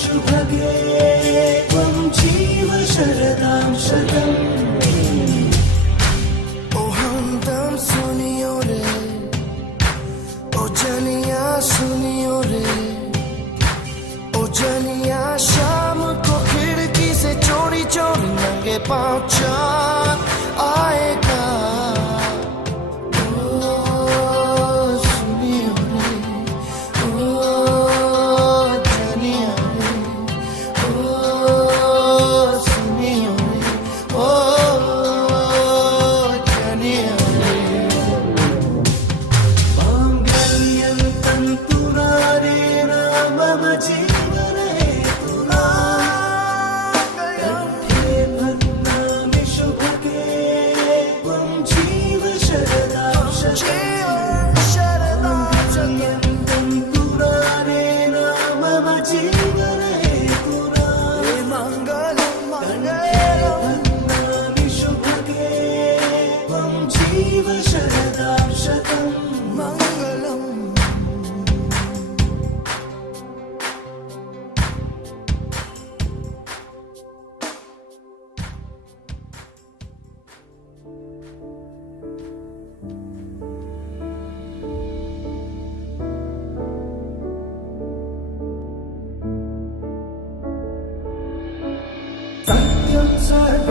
शुभगे त्वं जीव शरदां शतम् ओ हमदम सुनियो रे ओ जनिया सुनियो रे ओ जनिया शाम को खिड़की से चोरी चोरी नंगे पाँव चाँद आएगा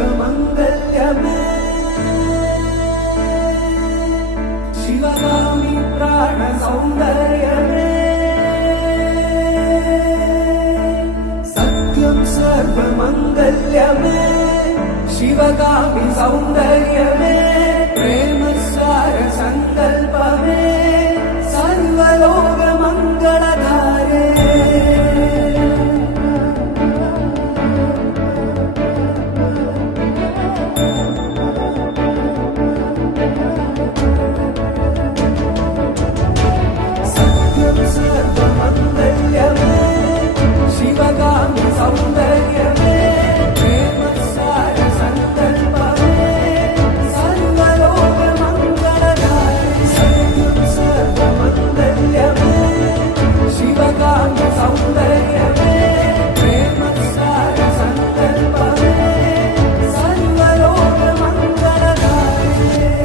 सर्वमङ्गल्यमे शिवगामि प्राणसौन्दर्यमे सत्यं सर्वमङ्गल्यमे शिवगामि सौन्दर्यमे प्रेमसार सङ्कल्पमे सर्वलोकमङ्गलधारे सर्वमङ्गल्यमे शिवगामि सौन्दर्यमे प्रेमसार सङ्कल्पमे सर्वलोकमङ्गलधारे सत्यं सर्वमङ्गल्यमे शिवगामि सौन्दर्यमे प्रेमसार सङ्कल्पमे सर्वलोकमङ्गलधारे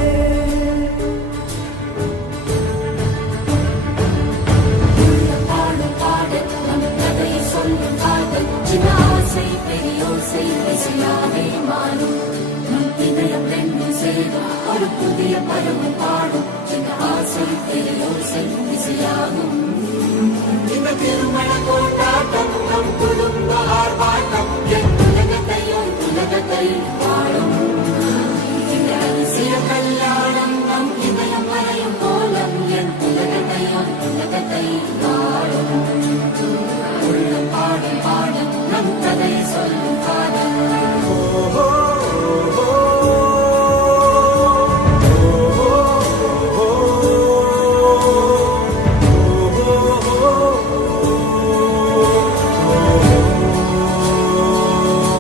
ஒரு புதிய பருவ பாடும் சின்ன ஆசை பெரியோசை இசையாகும் இந்த திருமண கொண்டாட்டம் நம் குடும்ப ஆர்ப்பாட்டம் என் உலகத்தை வாழும்